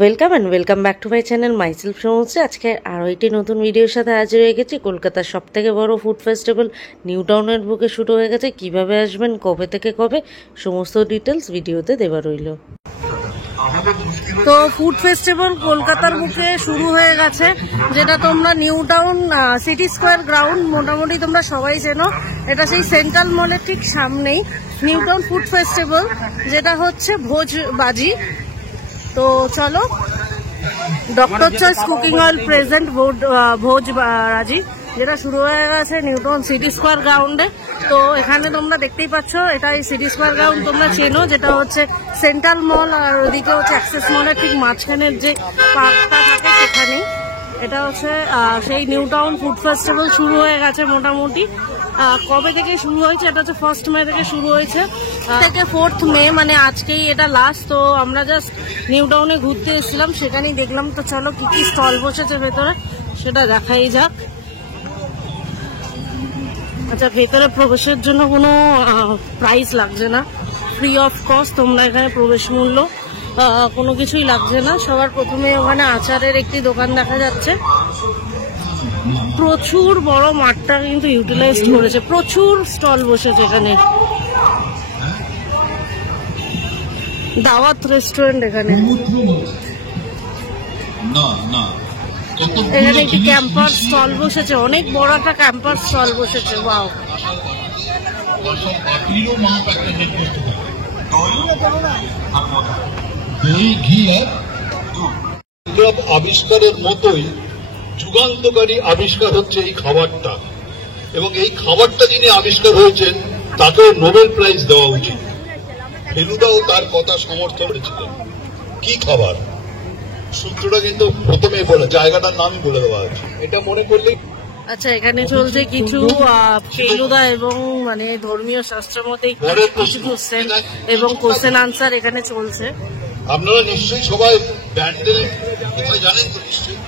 Welcome and welcome back to my channel myself সমুদ্রে। আজকে আরও একটি নতুন ভিডিওর সাথে হাজির হয়ে গেছি। কলকাতার সবথেকে বড় ফুড ফেস্টিভ্যাল নিউ টাউনের বুকে শুরু হয়ে গেছে। কিভাবে আসবেন, কবে থেকে কবে, সমস্ত ডিটেলস ভিডিওতে দেওয়া রইল। তো ফুড ফেস্টিভ্যাল কলকাতার বুকে শুরু হয়ে গেছে, যেটা তোমরা new town city square ground মোটামুটি তোমরা সবাই চেনো। এটা সেই সেন্ট্রাল মলের ঠিক সামনেই নিউ টাউন ফুড ফেস্টিভ্যাল, যেটা হচ্ছে ভোজবাজি। তো চলো, doctor choice cooking oil present ভোজবাজি, যেটা শুরু হয়ে গেছে নিউ টাউন সিটি স্কোয়ার গ্রাউন্ডে। তো এখানে তোমরা দেখতেই পাচ্ছ, এটা এই সিটি স্কোয়ার গ্রাউন্ড তোমরা চেনো, যেটা হচ্ছে সেন্ট্রাল মল, আর ওদিকে হচ্ছে অ্যাক্সেস মলের ঠিক মাঝখানের যে পার্কটা থাকে সেখানেই। এটা হচ্ছে সেই নিউ টাউন ফুড ফেস্টিভ্যাল শুরু হয়ে গেছে মোটামুটি। কবে থেকে শুরু হয়েছে? এটা হচ্ছে 1 মে থেকে শুরু হয়েছে, থেকে 4 মে, মানে আজকেই এটা লাস্ট। তো আমরা জাস্ট নিউ টাউনে ঘুরতে এসেছিলাম, সেখানেই দেখলাম। তো চলো কি কি স্টল বসেছে ভেতরে সেটা দেখাই যাক। আচ্ছা, ভেতরে প্রবেশের জন্য কোনো প্রাইস লাগছে না, ফ্রি অফ কস্ট। তোমরা এখানে প্রবেশ মূল্য কোনো কিছুই লাগছে না। সবার প্রথমে ওখানে আচারের একটি দোকান দেখা যাচ্ছে। প্রচুর বড় মাঠটা কিন্তু ইউটিলাইজ করেছে, প্রচুর স্টল বসেছে এখানে। দাওয়াত রেস্টুরেন্ট এখানে। এখানে একটি ক্যাম্পার স্টল বসেছে, অনেক বড় একটা ক্যাম্পার স্টল বসেছে। ওয়াও, আবিষ্কারের মতোই যুগান্তকারী আবিষ্কার হচ্ছে এই খাবারটা, এবং এই খাবারটা যিনি আবিষ্কার হয়েছেন তাকেও নোবেল প্রাইজ দেওয়া উচিত। ফেলুদাও তার কথা সমর্থন করেছিলেন। কি খাবার সূত্রটা কিন্তু প্রথমে বলে, জায়গাটার নামই বলে দেওয়া আছে, এটা মনে করলেই। আচ্ছা, এখানে চলছে কিছু ফেলুদা এবং মানে ধর্মীয় শাস্ত্রের মধ্যে কিছু কোশ্চেন এবং কোশ্চেন আনসার এখানে চলছে। আপনারা নিশ্চয়ই সবাই ব্যান্ডেল কোথায় জানেন তো? নিশ্চয়ই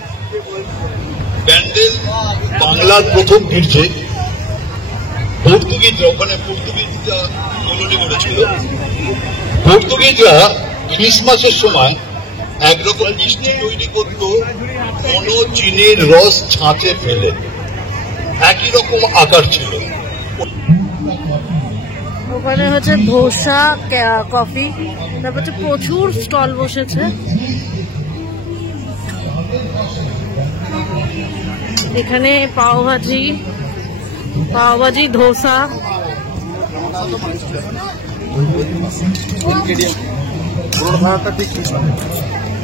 ব্যান্ডেল বাংলার প্রথম গির্জে পর্তুগিজরা, ওখানে পর্তুগিজরা কলোনি করেছিল। পর্তুগিজরা ক্রিসমাসের সময় একরকম মিষ্টি তৈরি করত ঘন চিনির রস ছাঁচে ফেলে, একই রকম আকার ছিল। ওখানে হচ্ছে ধোসা, কফি, তারপর হচ্ছে প্রচুর স্টল বসেছে। এখানে পাওভাজি, ধোসা,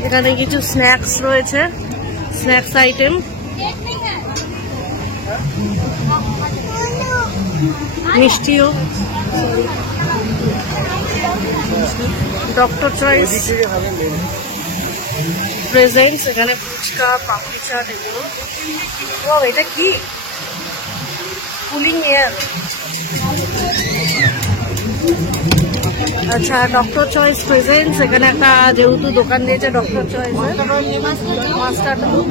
এখানে কিছু স্ন্যাক্স রয়েছে, স্ন্যাক্স আইটেম, মিষ্টিও। ডক্টর চয়েস প্রেজেন্টস, এখানে ফুচকা, পাপড়ি চাট, এগুলো। ও, এটা কি? Cooling air. আচ্ছা, ডক্টর চয়েস প্রেজেন্টস, এখানে একটা যেহেতু দোকান দিয়েছে ডক্টর চয়েস,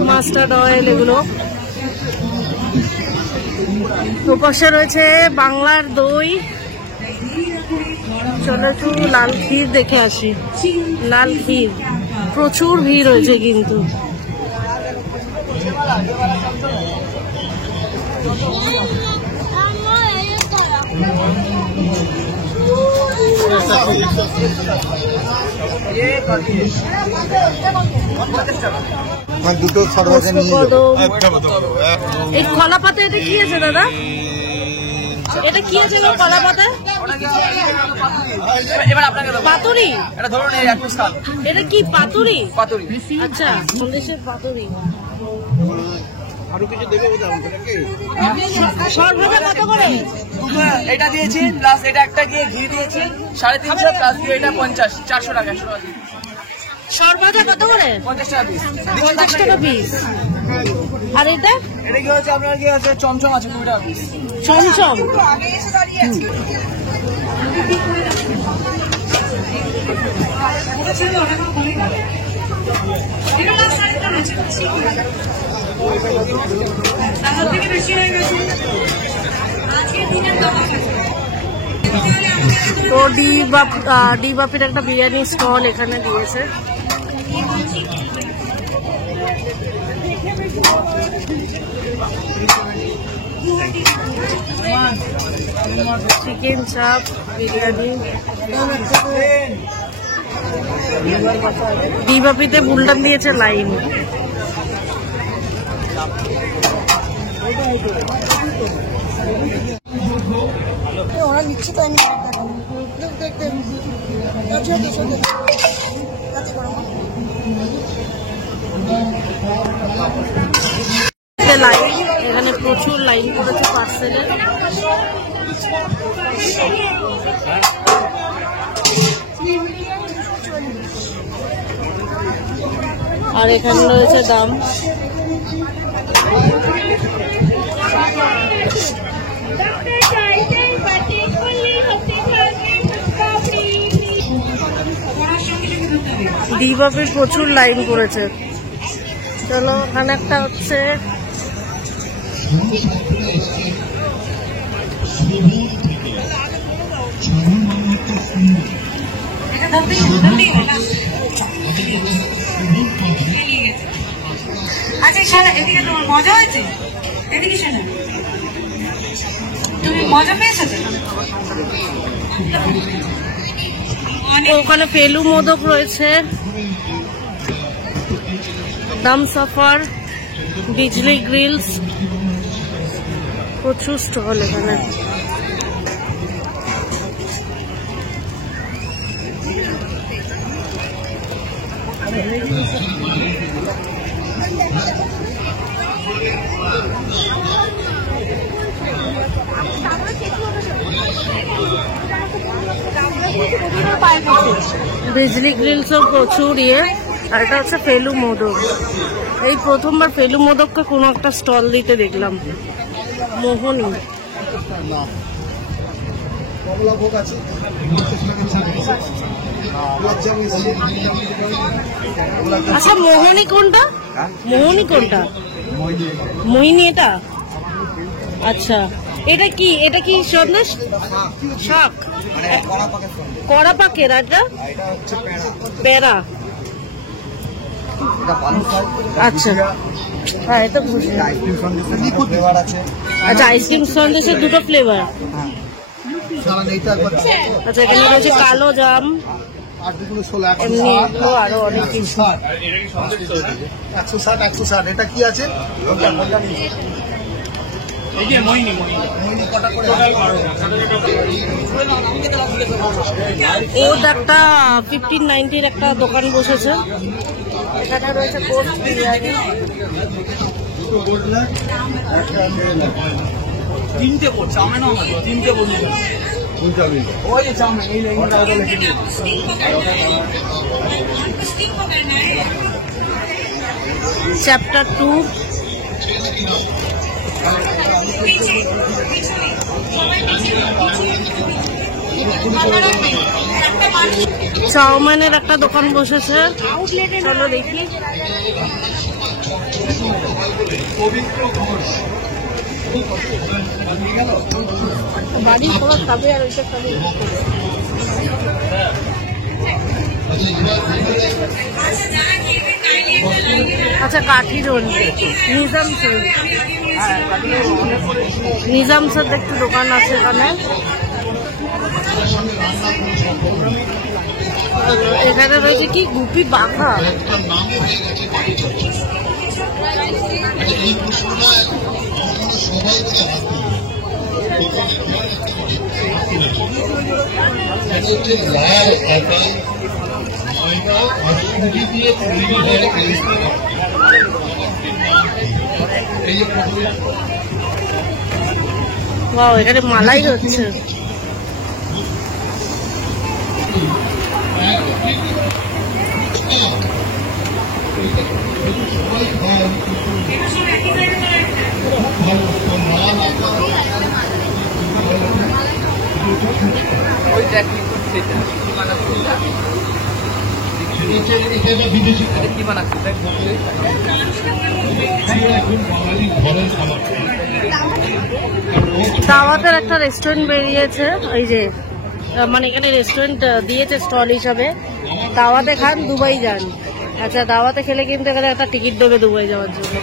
মাস্টার্ড অয়েল, এগুলো। ওপাশে রয়েছে বাংলার দই। চলো একটু লাল ক্ষীর দেখে আসি। লাল ক্ষীর, প্রচুর ভিড় হয়েছে কিন্তু। এই কলা পাতা, এটা কি আছে দাদা? এটা কি আছে কলা পাতা? পাতুরি। এটা কি পাতুরি? আচ্ছা, সন্দেশের পাতুরি। সরভাজা কত করে? এটা দিয়েছি প্লাস এটা একটা গিয়ে ঘি দিয়েছি 350, প্লাস দিয়ে এটা 50, 400 টাকা। সরভাজা কত করে? 50 টাকা পিস। 50 টাকা পিস। আর এটা কি হচ্ছে আপনার, কি হচ্ছে চমচম আছে 20 টাকা পিস। চমচম। তো ডি বাপির একটা বিরিয়ানি স্টল এখানে দিয়েছে। চিকেন চাপ, বিরিয়ানি। বিবাপিতে বুলটান দিয়েছে লাইন। ওরা নিচ্ছে তো আমি দেখতে লাইন, এখানে প্রচুর লাইন করেছে পার্সেলের। আর এখানে রয়েছে দাম। বিবাপির প্রচুর লাইন করেছে। চলো, ওখানে একটা হচ্ছে আচ্ছা শোনো, এদিকে তোমার মজা হয়েছে? এদিকে শোনো, তুমি মজা পেয়েছো তো? ওখানে ফেলু মোদক রয়েছে, দাম সাফার, বিজলি গ্রিলস, প্রচুর স্টল এখানে। বিজলি গ্রিলসও প্রচুর ইয়ে। আর এটা হচ্ছে ফেলু মোদক। এই প্রথমবার ফেলু মোদককে কোনো একটা স্টল দিতে দেখলাম। মোহনী, আচ্ছা মোহনী কোনটা? মোহনী কোনটা? মোহিনী এটা? আচ্ছা, এটা কি? এটা কি সন্দেশ? শাক, কড়া পাকের। এটা পেড়া। আচ্ছা, হ্যাঁ এটা বুঝলি। আচ্ছা, আইসক্রিম সন্দেশের দুটো ফ্লেভার। আচ্ছা, এখানে রয়েছে কালো জাম, এমনি আরো অনেক কিছু। 160 এটা কি আছে? ওর একটা 1590 একটা দোকান বসেছে। এখানে রয়েছে কোর্স বিরিয়ানি। তিনটে পড়ছে, চাউমিন তিনটে বলুন। ওই যে চাউমিন, এই লাইনটা লিখে দিন। চ্যাপ্টার 2। চাউমিনের একটা দোকান বসেছে, চলো দেখি। বাড়ি সবাই খাবে আর ওইটা খাবে। আচ্ছা, kathi roll, Nizam sir. Nizam sir একটু দোকান আছে এখানে। এখানে রয়েছে কি গুপি বাঘা। ওয়াও, এখানে মালাই হচ্ছে। দাওয়াতের একটা রেস্টুরেন্ট বেরিয়েছে, এই যে মানে এখানে রেস্টুরেন্ট দিয়েছে স্টল হিসাবে। দাওয়াতে খান, দুবাই যান। আচ্ছা, দাওয়াতে খেলে কিন্তু এখানে একটা টিকিট দেবে দুবাই যাওয়ার জন্য।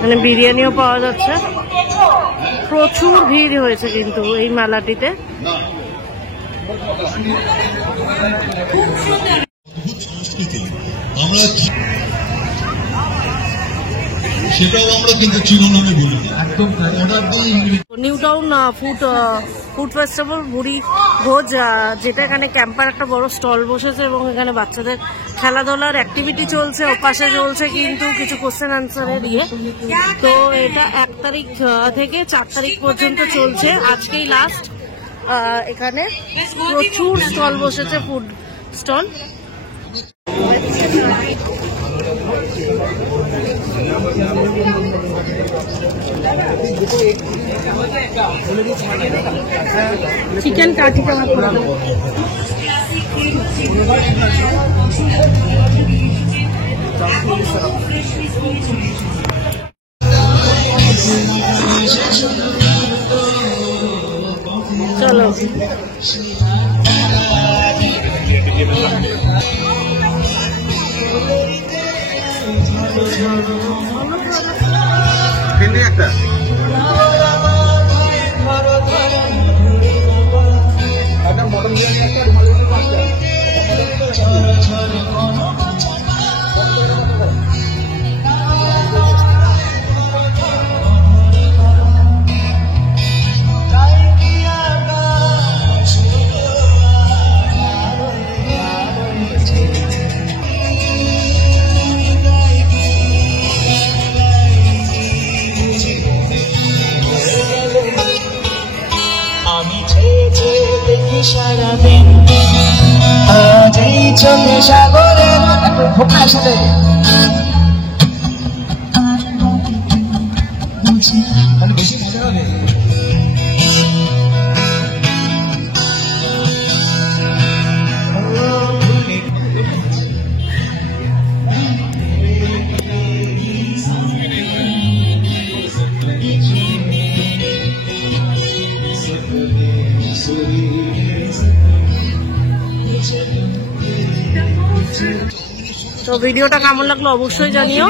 মানে বিরিয়ানিও পাওয়া যাচ্ছে। প্রচুর ভিড় হয়েছে কিন্তু এই মেলাটিতে। সেটাও আমরা কিন্তু চিরনামে বলি একদম নিউ টাউন ফুড ফেস্টিভ্যাল বুড়ি ভোজ, যেটা এখানে ক্যাম্পার একটা বড় স্টল বসেছে এবং এখানে বাচ্চাদের খেলাধুলার অ্যাক্টিভিটি চলছে, ওপাশে চলছে কিন্তু কিছু কোশ্চেন অ্যান্সারের ইয়ে। তো এটা 1 তারিখ থেকে 4 তারিখ পর্যন্ত চলছে, আজকেই লাস্ট। এখানে প্রচুর স্টল বসেছে, ফুড স্টল। চিকেন কাঠি কাবাব চলো। একটা সারাদিন আজ এই চোখে সাগরের ভোকার সাথে বেশি মজা হবে। তো ভিডিওটা কেমন লাগলো অবশ্যই জানিও।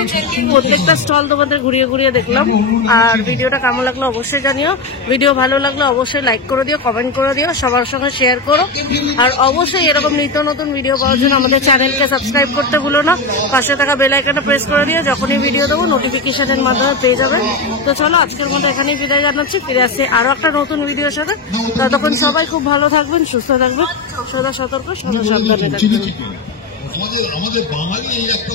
প্রত্যেকটা স্টল তোমাদের ঘুরিয়ে ঘুরিয়ে দেখলাম, আর ভিডিওটা কেমন লাগলো অবশ্যই জানিও। ভিডিও ভালো লাগলে অবশ্যই লাইক করে দিও, কমেন্ট করে দিও, সবার সঙ্গে শেয়ার করো। আর অবশ্যই এরকম নিত্য নতুন ভিডিও পাওয়ার জন্য আমাদের চ্যানেলকে সাবস্ক্রাইব করতে ভুলো না। পাশে থাকা বেল আইকনটা প্রেস করে দিও, যখনই ভিডিও দেবো নোটিফিকেশনের মাধ্যমে পেয়ে যাবে। তো চলো, আজকের মতো এখানেই বিদায় জানাচ্ছি। ফিরে আসছি আরো একটা নতুন ভিডিওর সাথে। ততক্ষণ সবাই খুব ভালো থাকবেন, সুস্থ থাকবেন, সদা সতর্ক, সদা সাবধানে থাকবেন। আমাদের বাঙালি এই একটা